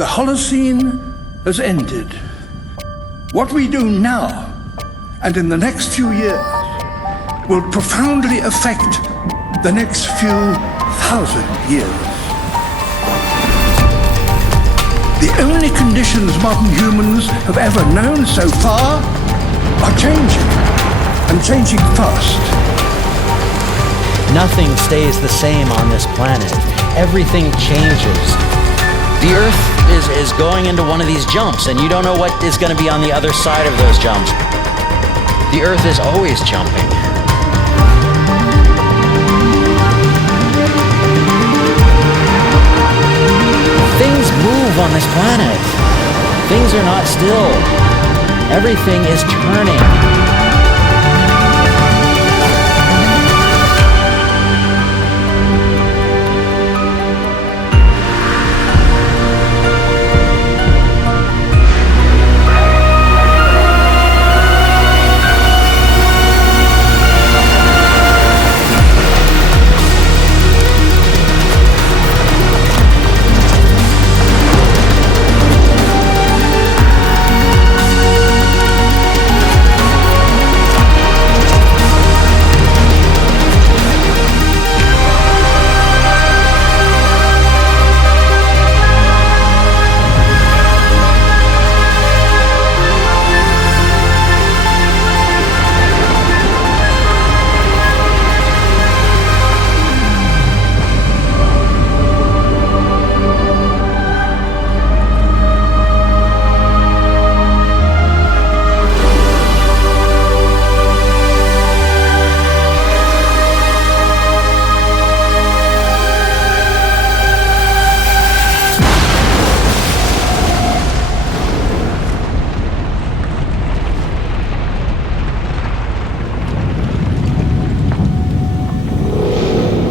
The Holocene has ended. What we do now and in the next few years will profoundly affect the next few thousand years. The only conditions modern humans have ever known so far are changing, and changing fast. Nothing stays the same on this planet. Everything changes. The Earth is going into one of these jumps, and you don't know what is going to be on the other side of those jumps. The Earth is always jumping. Things move on this planet. Things are not still. Everything is turning.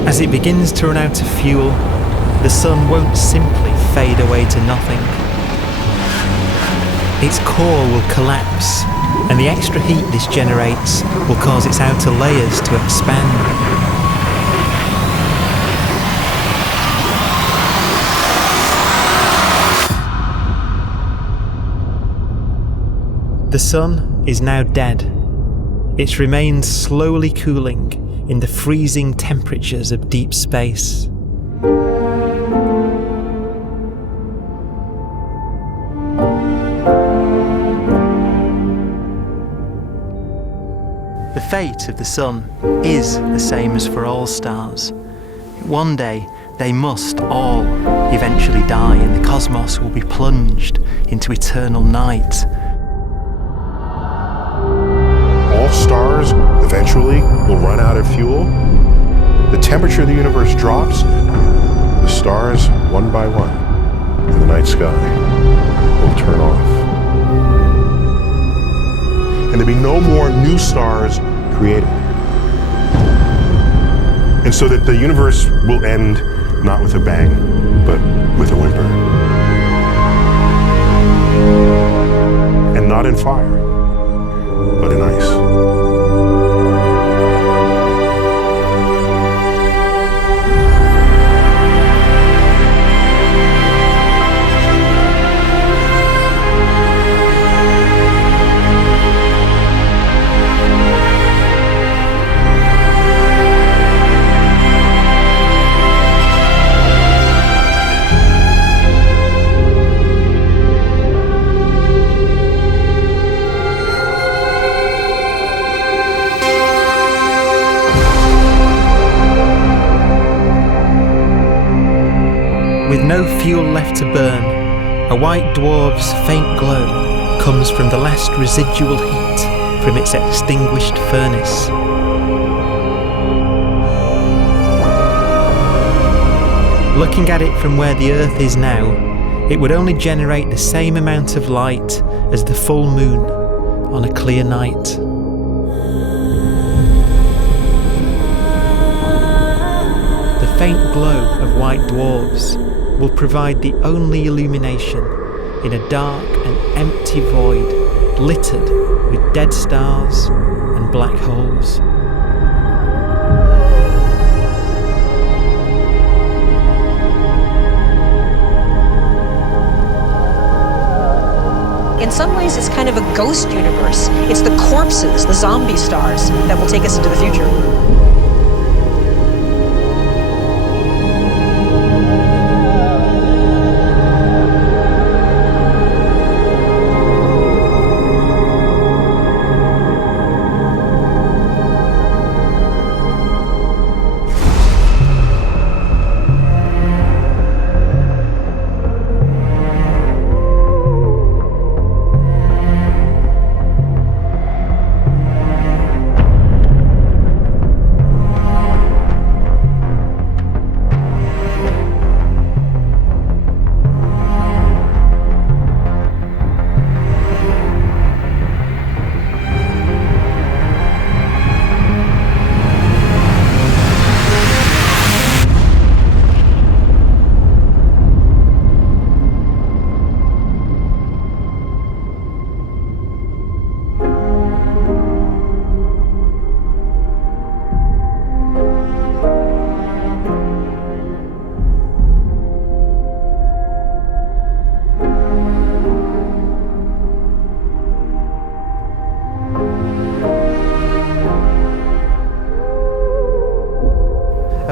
As it begins to run out of fuel, the sun won't simply fade away to nothing. Its core will collapse, and the extra heat this generates will cause its outer layers to expand. The sun is now dead. Its remains slowly cooling in the freezing temperatures of deep space. The fate of the sun is the same as for all stars. One day they must all eventually die, and the cosmos will be plunged into eternal night. All stars eventually will run out of fuel. The temperature of the universe drops. The stars, one by one, in the night sky will turn off. And there'll be no more new stars created. And so that the universe will end not with a bang, but with a whimper. And not in fire, but in ice. With no fuel left to burn, a white dwarf's faint glow comes from the last residual heat from its extinguished furnace. Looking at it from where the Earth is now, it would only generate the same amount of light as the full moon on a clear night. The faint glow of white dwarfs will provide the only illumination in a dark and empty void littered with dead stars and black holes. ways, it's kind of a ghost universe. It's the corpses, the zombie stars, that will take us into the future.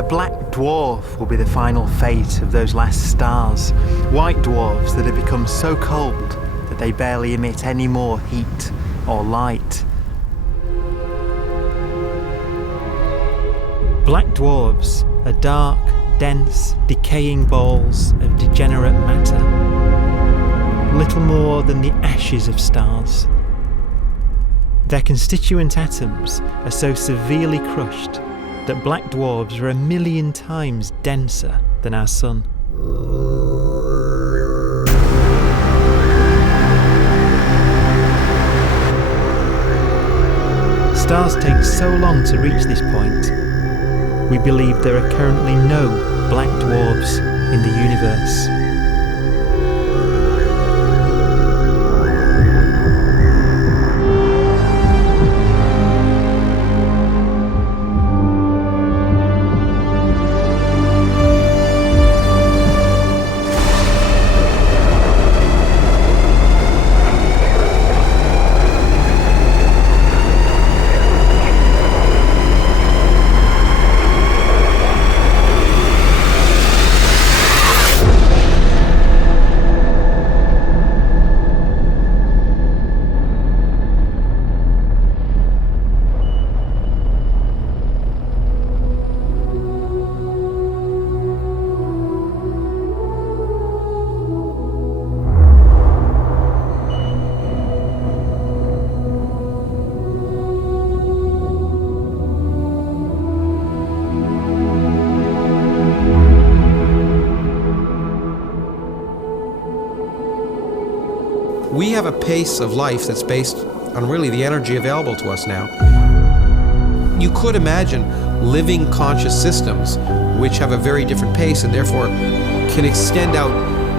black dwarf will be the final fate of those last stars, white dwarfs that have become so cold that they barely emit any more heat or light. Black dwarfs are dark, dense, decaying balls of degenerate matter, little more than the ashes of stars. Their constituent atoms are so severely crushed that black dwarfs are 1,000,000 times denser than our Sun. Stars take so long to reach this point, we believe there are currently no black dwarfs in the universe. We have a pace of life that's based on really the energy available to us now. You could imagine living conscious systems which have a very different pace and therefore can extend out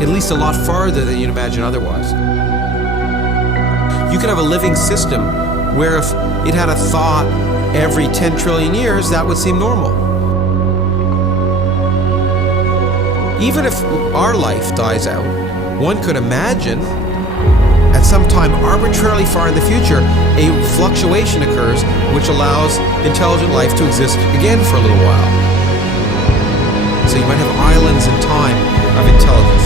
at least a lot farther than you'd imagine otherwise. You could have a living system where if it had a thought every 10 trillion years, that would seem normal. Even if our life dies out, one could imagine at some time arbitrarily far in the future, a fluctuation occurs which allows intelligent life to exist again for a little while. So you might have islands in time of intelligence.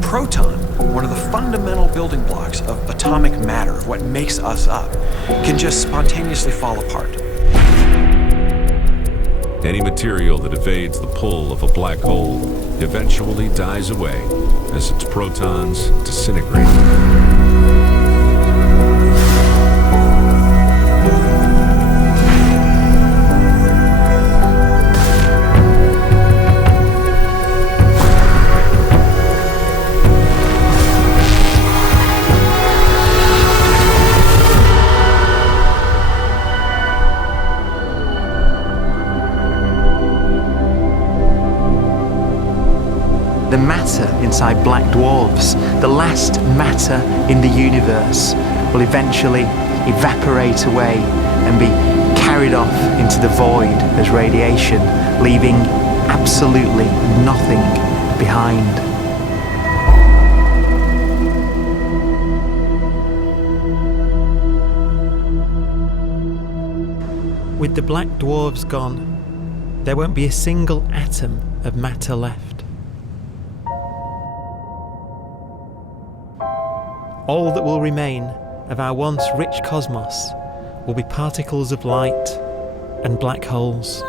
Proton, one of the fundamental building blocks of atomic matter, of what makes us up, can just spontaneously fall apart. Any material that evades the pull of a black hole eventually dies away as its protons disintegrate. The matter inside black dwarfs, the last matter in the universe, will eventually evaporate away and be carried off into the void as radiation, leaving absolutely nothing behind. With the black dwarfs gone, there won't be a single atom of matter left. All that will remain of our once rich cosmos will be particles of light and black holes.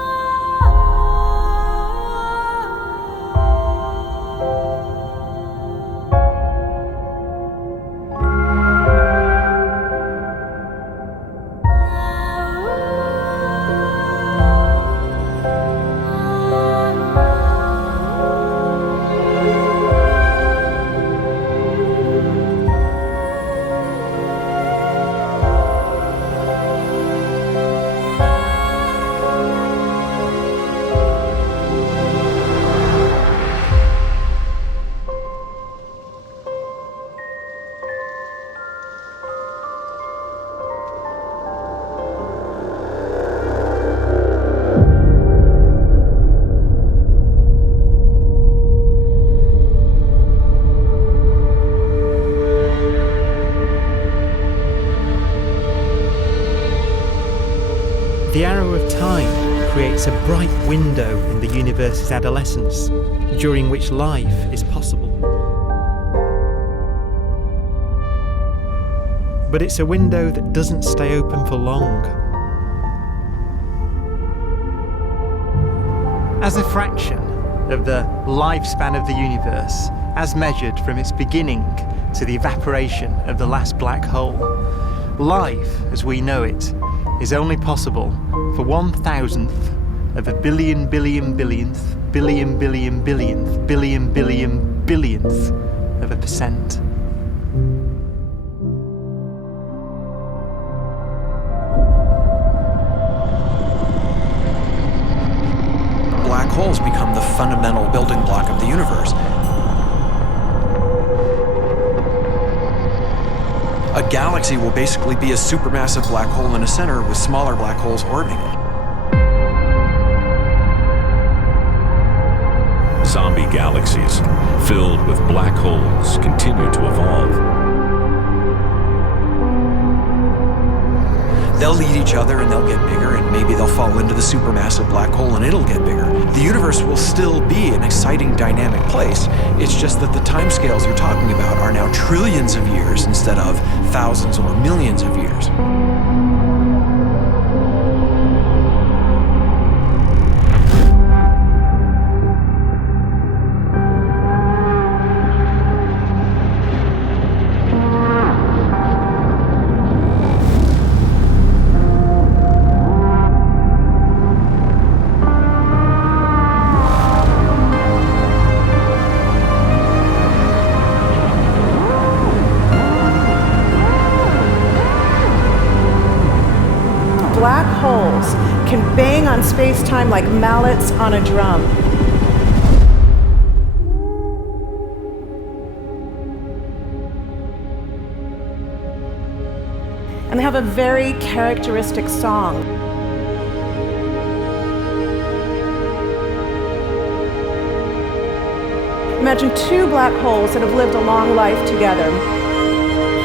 The arrow of time creates a bright window in the universe's adolescence, during which life is possible. But it's a window that doesn't stay open for long. As a fraction of the lifespan of the universe, as measured from its beginning to the evaporation of the last black hole, life, as we know it, is only possible for 1,000th of a billion billionth billion billion billionth billion billion billionth of a percent. Black holes become the fundamental building block of the universe. A galaxy will basically be a supermassive black hole in a center with smaller black holes orbiting it. Zombie galaxies filled with black holes continue to evolve. They'll eat each other and they'll get bigger, and maybe they'll fall into the supermassive black hole and it'll get bigger. The universe will still be an exciting, dynamic place. It's just that the timescales you're talking about are now trillions of years instead of thousands or millions of years. Black holes can bang on space-time like mallets on a drum. And they have a very characteristic song. Imagine two black holes that have lived a long life together.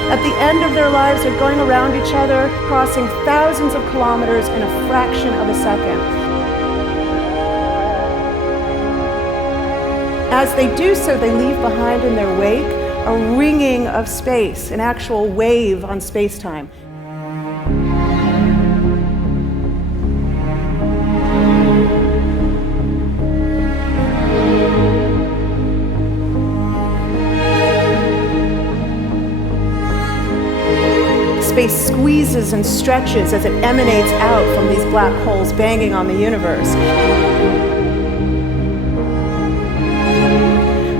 At the end of their lives, they're going around each other, crossing thousands of kilometers in a fraction of a second. As they do so, they leave behind in their wake a ringing of space, an actual wave on space-time. squeezes and stretches as it emanates out from these black holes banging on the universe.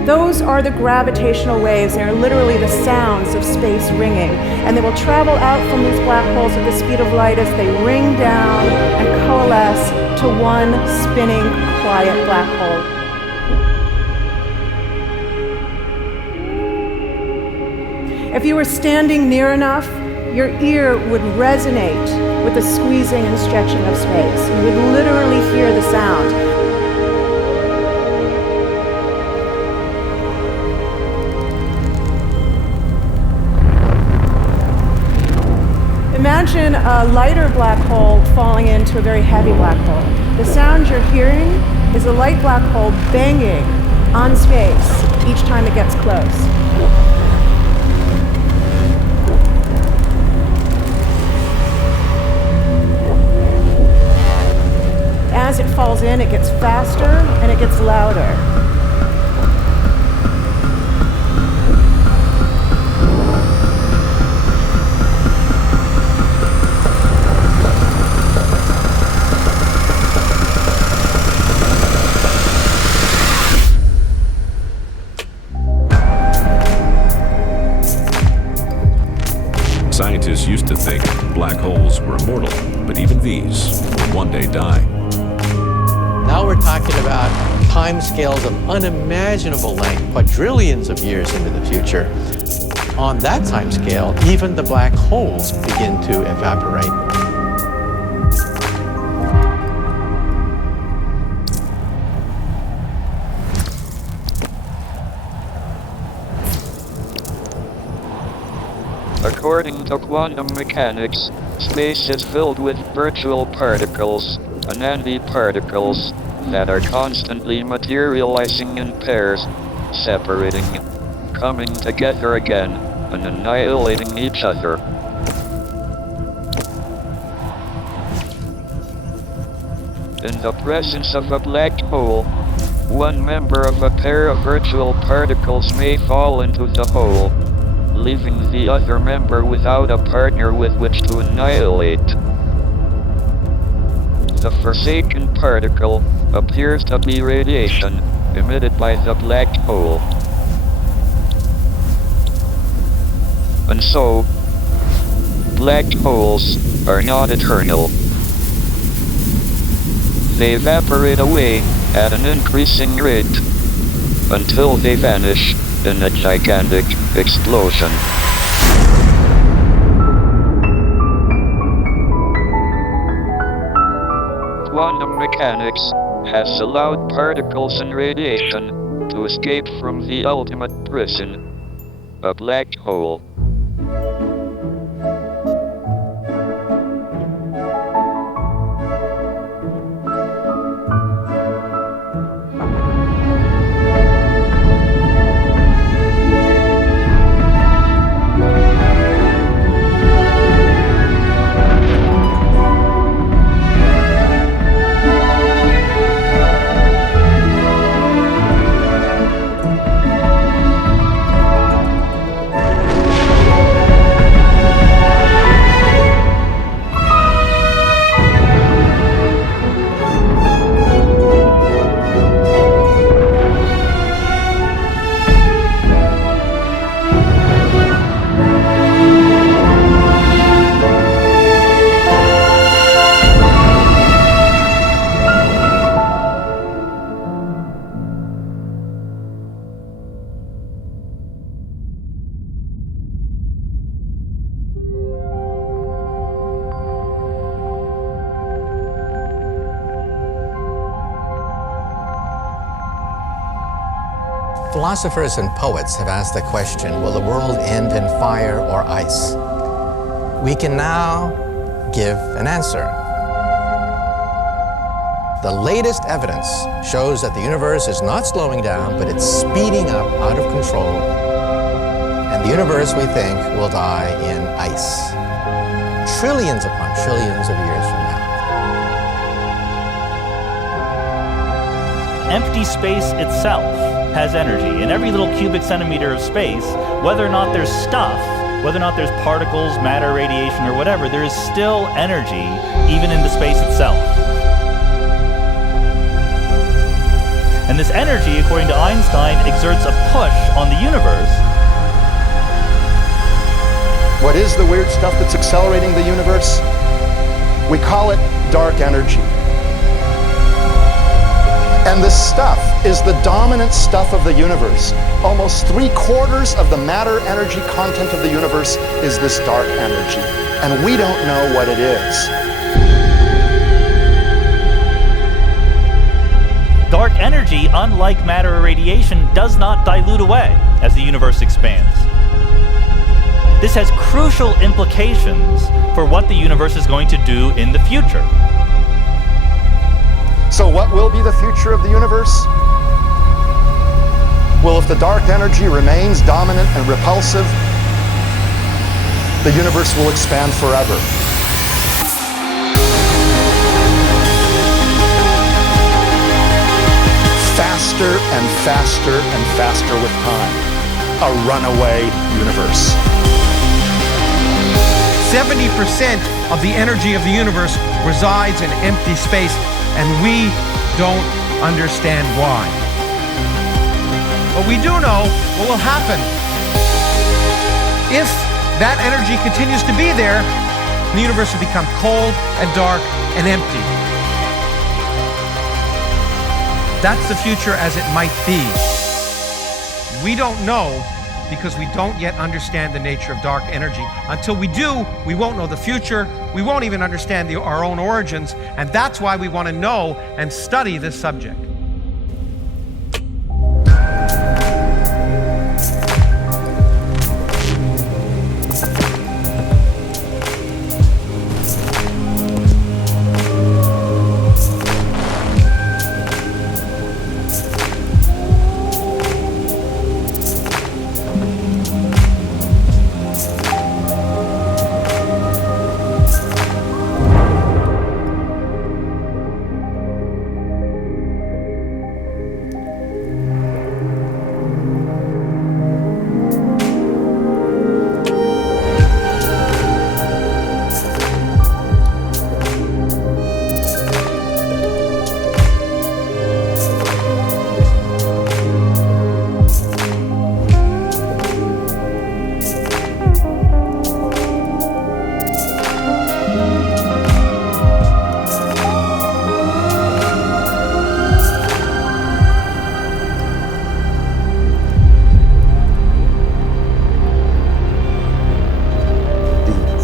Those are the gravitational waves. They are literally the sounds of space ringing. And they will travel out from these black holes at the speed of light as they ring down and coalesce to one spinning, quiet black hole. If you were standing near enough, your ear would resonate with the squeezing and stretching of space. You would literally hear the sound. Imagine a lighter black hole falling into a very heavy black hole. The sound you're hearing is a light black hole banging on space each time it gets close. As it falls in, it gets faster and it gets louder. Scientists used to think black holes were immortal, but even these will one day die. Now we're talking about timescales of unimaginable length, quadrillions of years into the future. On that timescale, even the black holes begin to evaporate. According to quantum mechanics, space is filled with virtual particles, antiparticles, that are constantly materializing in pairs, separating, coming together again, and annihilating each other. In the presence of a black hole, one member of a pair of virtual particles may fall into the hole, leaving the other member without a partner with which to annihilate. The forsaken particle appears to be radiation emitted by the black hole. And so, black holes are not eternal. They evaporate away at an increasing rate until they vanish in a gigantic explosion. Quantum mechanics has allowed particles and radiation to escape from the ultimate prison, a black hole. Philosophers and poets have asked the question, will the world end in fire or ice? We can now give an answer. The latest evidence shows that the universe is not slowing down, but it's speeding up out of control. And the universe, we think, will die in ice. Trillions upon trillions of years from now. Empty space itself has energy. In every little cubic centimeter of space, whether or not there's stuff whether or not there's particles, matter, radiation, or whatever, there is still energy even in the space itself. And this energy, according to Einstein, exerts a push on the universe. What is the weird stuff that's accelerating the universe? We call it dark energy. And this stuff is the dominant stuff of the universe. Almost 3/4 of the matter energy content of the universe is this dark energy. And we don't know what it is. Dark energy, unlike matter or radiation, does not dilute away as the universe expands. This has crucial implications for what the universe is going to do in the future. So what will be the future of the universe? Well, if the dark energy remains dominant and repulsive, the universe will expand forever. Faster and faster and faster with time. A runaway universe. 70% of the energy of the universe resides in empty space, and we don't understand why. But we do know what will happen. If that energy continues to be there, the universe will become cold and dark and empty. That's the future as it might be. We don't know because we don't yet understand the nature of dark energy. Until we do, we won't know the future. We won't even understand our own origins, and that's why we want to know and study this subject.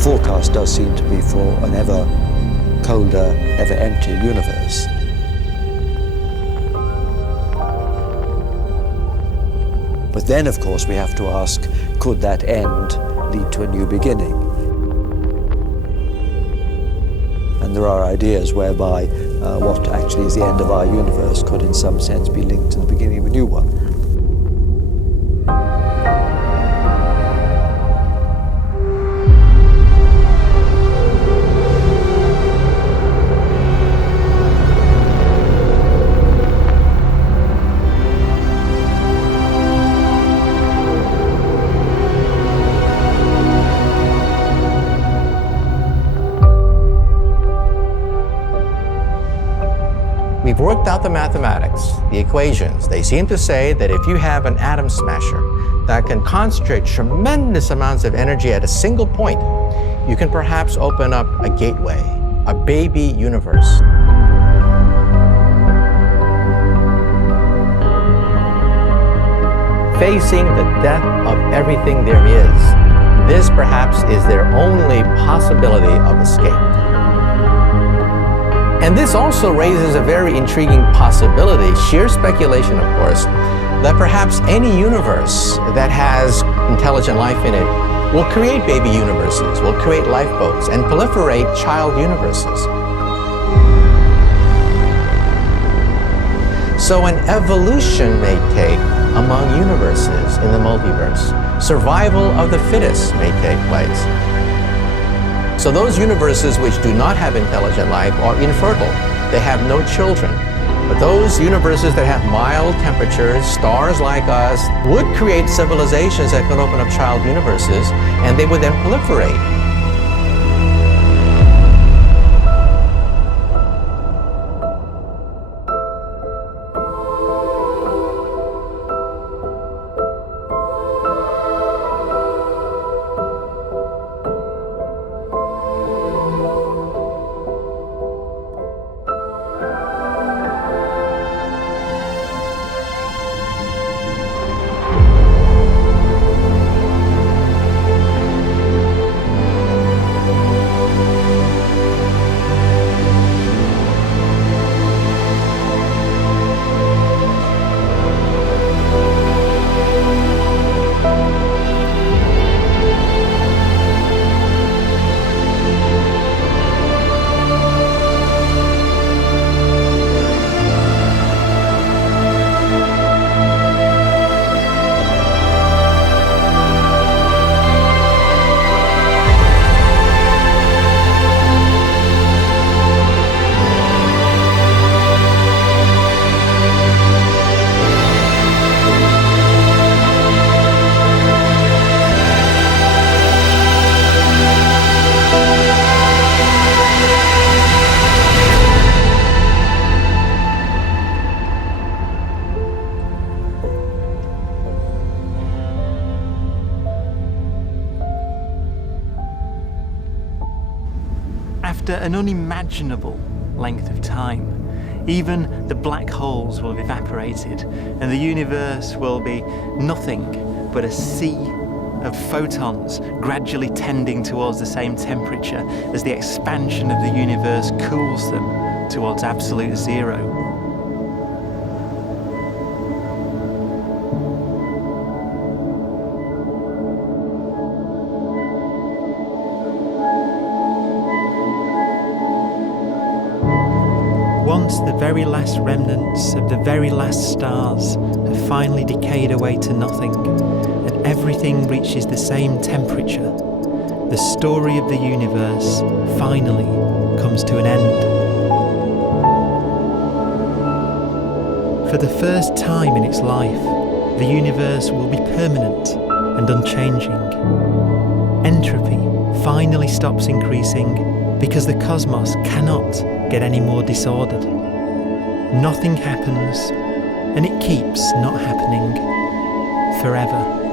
Forecast does seem to be for an ever colder, ever emptier universe. But then, of course, we have to ask, could that end lead to a new beginning? And there are ideas whereby what actually is the end of our universe could in some sense be linked to the beginning of a new one. We've worked out the mathematics, the equations. They seem to say that if you have an atom smasher that can concentrate tremendous amounts of energy at a single point, you can perhaps open up a gateway, a baby universe. Facing the death of everything there is, this perhaps is their only possibility of escape. And this also raises a very intriguing possibility, sheer speculation of course, that perhaps any universe that has intelligent life in it will create baby universes, will create lifeboats, and proliferate child universes. So an evolution may take among universes in the multiverse. Survival of the fittest may take place. So those universes which do not have intelligent life are infertile. They have no children. But those universes that have mild temperatures, stars like us, would create civilizations that could open up child universes, and they would then proliferate. After an unimaginable length of time, even the black holes will have evaporated, and the universe will be nothing but a sea of photons gradually tending towards the same temperature as the expansion of the universe cools them towards absolute zero. Once the very last remnants of the very last stars have finally decayed away to nothing, and everything reaches the same temperature, the story of the universe finally comes to an end. For the first time in its life, the universe will be permanent and unchanging. Entropy finally stops increasing because the cosmos cannot get any more disordered. Nothing happens, and it keeps not happening forever.